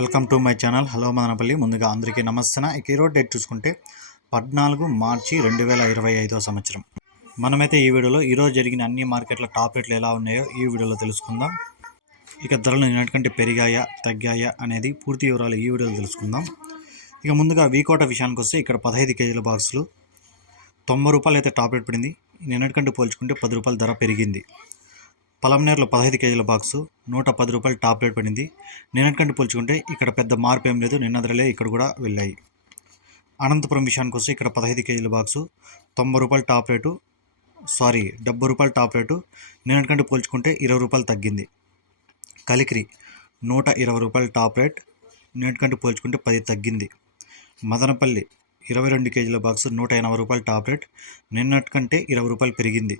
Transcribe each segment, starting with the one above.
Welcome to my channel. Hello Madanapalle. ముందుగా అందరికీ నమస్తే ఇక ఈరోజు డేట్ చూసుకుంటే పద్నాలుగు మార్చి రెండు వేల ఇరవై ఐదో సంవత్సరం. మనమైతే ఈ వీడియోలో ఈరోజు జరిగిన అన్ని మార్కెట్ల టాప్ రేట్లు ఎలా ఉన్నాయో ఈ వీడియోలో తెలుసుకుందాం. ఇక ధరలు నిన్నటికంటే పెరిగాయా తగ్గాయా అనేది పూర్తి వివరాలు ఈ వీడియోలో తెలుసుకుందాం. ఇక ముందుగా వీకోట విషయానికి వస్తే ఇక్కడ పదహైదు కేజీల బాక్సులు తొంభై రూపాయలు అయితే టాప్ రేట్ పడింది. నిన్నటికంటే పోల్చుకుంటే పది రూపాయల ధర పెరిగింది. పలంనేరులో పదహైదు కేజీల బాక్సు నూట పది రూపాయలు టాప్ రేట్ పడింది. నిన్నటికంటే పోల్చుకుంటే ఇక్కడ పెద్ద మార్పు ఏం లేదు నిన్న ధరలే ఇక్కడ కూడా వెళ్ళాయి. అనంతపురం విషయానికి వస్తే ఇక్కడ పదహైదు కేజీల బాక్సు తొంభై రూపాయలు టాప్ రేటు సారీ డెబ్బై రూపాయలు టాప్ రేటు నిన్నటికంటే పోల్చుకుంటే ఇరవై రూపాయలు తగ్గింది. కలికిరి నూట ఇరవై రూపాయలు టాప్ రేట్ నిన్నటికంటే పోల్చుకుంటే పది తగ్గింది. మదనపల్లి ఇరవై రెండు కేజీల బాక్సు నూట ఎనభై రూపాయలు టాప్ రేట్ నిన్నటికంటే ఇరవై రూపాయలు పెరిగింది.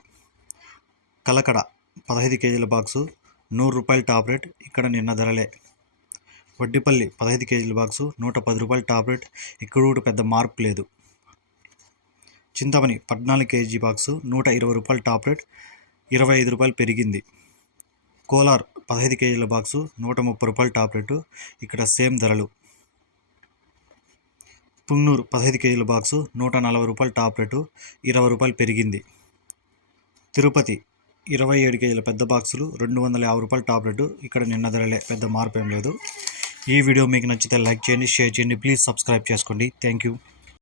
కలకడ పదహైదు కేజీల బాక్సు నూరు రూపాయల టాప్ రేట్ ఇక్కడ నిన్న ధరలే. వడ్డిపల్లి పదహైదు కేజీల బాక్సు నూట పది రూపాయల టాప్ రేట్ ఇక్కడ కూడా పెద్ద మార్పు లేదు. చింతమని పద్నాలుగు కేజీ బాక్సు నూట ఇరవై రూపాయల టాప్ రేట్ ఇరవై ఐదు రూపాయలు పెరిగింది. కోలార్ పదహైదు కేజీల బాక్సు నూట ముప్పై రూపాయల టాప్ రేటు ఇక్కడ సేమ్ ధరలు. పుంగనూరు పదహైదు కేజీల బాక్సు నూట నలభై రూపాయల టాప్ రేటు ఇరవై రూపాయలు పెరిగింది. తిరుపతి ఇరవై ఏడు కేజీల పెద్ద బాక్సులు రెండు వందల యాభై రూపాయల టాప్ రేటు ఇక్కడ నిన్న ధరలే పెద్ద మార్పు ఏం లేదు. ఈ వీడియో మీకు నచ్చితే లైక్ చేయండి షేర్ చేయండి. ప్లీజ్ సబ్స్క్రైబ్ చేసుకోండి. Thank you.